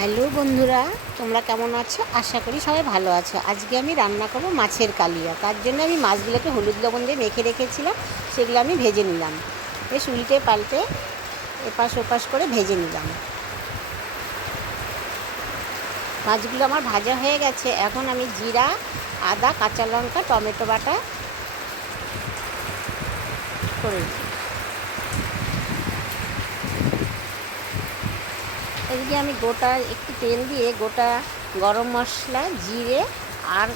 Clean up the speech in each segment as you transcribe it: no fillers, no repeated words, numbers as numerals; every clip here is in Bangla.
হ্যালো বন্ধুরা, তোমরা কেমন আছো? আশা করি সবাই ভালো আছো। আজকে আমি রান্না করব মাছের কালিয়া। তার জন্য আমি মাছগুলোকে হলুদ লবণ দিয়ে মেখে রেখেছিলাম, সেগুলো আমি ভেজে নিলাম। বেশ উল্টে পাল্টে এপাশ ওপাশ করে ভেজে নিলাম। মাছগুলো আমার ভাজা হয়ে গেছে। এখন আমি জিরা, আদা, কাঁচা লঙ্কা, টমেটো বাটা করে দিই। এদিকে আমি গোটা একটু তেল দিয়ে গোটা গরম মশলা, জিরে আর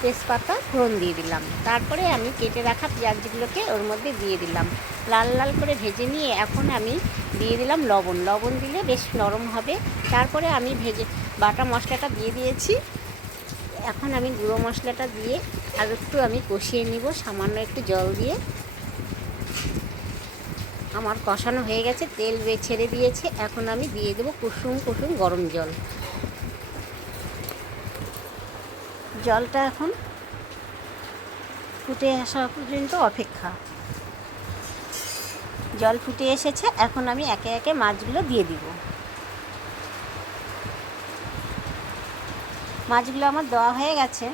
তেজপাতা ফোড়ন দিয়ে দিলাম। তারপরে আমি কেটে রাখা পেঁয়াজগুলোকে ওর মধ্যে দিয়ে দিলাম, লাল লাল করে ভেজে নিয়ে এখন আমি দিয়ে দিলাম লবণ দিলে বেশ নরম হবে। তারপরে আমি বাটা মশলাটা দিয়ে দিয়েছি। এখন আমি গুঁড়ো মশলাটা দিয়ে আর একটু আমি কষিয়ে নিব সামান্য একটু জল দিয়ে। আমার কষানো হয়ে গেছে, তেল ছেড়ে দিয়েছে। এখন আমি দিয়ে দেবো কুসুম কুসুম গরম জল। জলটা এখন ফুটে আসা পর্যন্ত অপেক্ষা। জল ফুটে এসেছে, এখন আমি একে একে মাছগুলো দিয়ে দিব। মাছগুলো আমার দেওয়া হয়ে গেছে।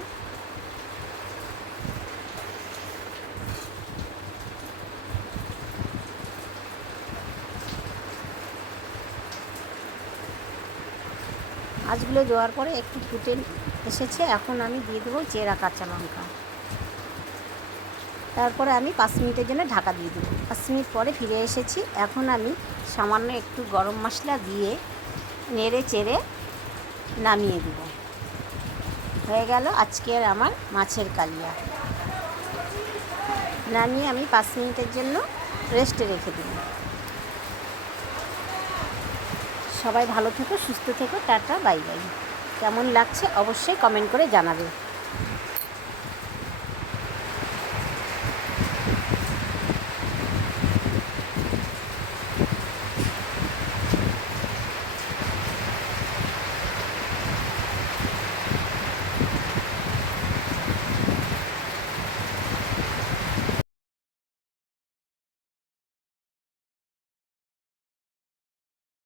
মাছগুলো দেওয়ার পরে একটু ফুটে এসেছে, এখন আমি দিয়ে দেবো চেরা কাঁচা লঙ্কা। তারপরে আমি 5 মিনিটের জন্য ঢাকা দিয়ে দেবো। 5 মিনিট পরে ফিরে এসেছি। এখন আমি সামান্য একটু গরম মশলা দিয়ে নেড়ে চেড়ে নামিয়ে দেব। হয়ে গেল আজকের আমার মাছের কালিয়া। নামিয়ে আমি 5 মিনিটের জন্য রেস্টে রেখে দেব। সবাই ভালো থেকো, সুস্থ থেকো। Tata, bye bye. কেমন লাগছে অবশ্যই কমেন্ট করে জানাবে।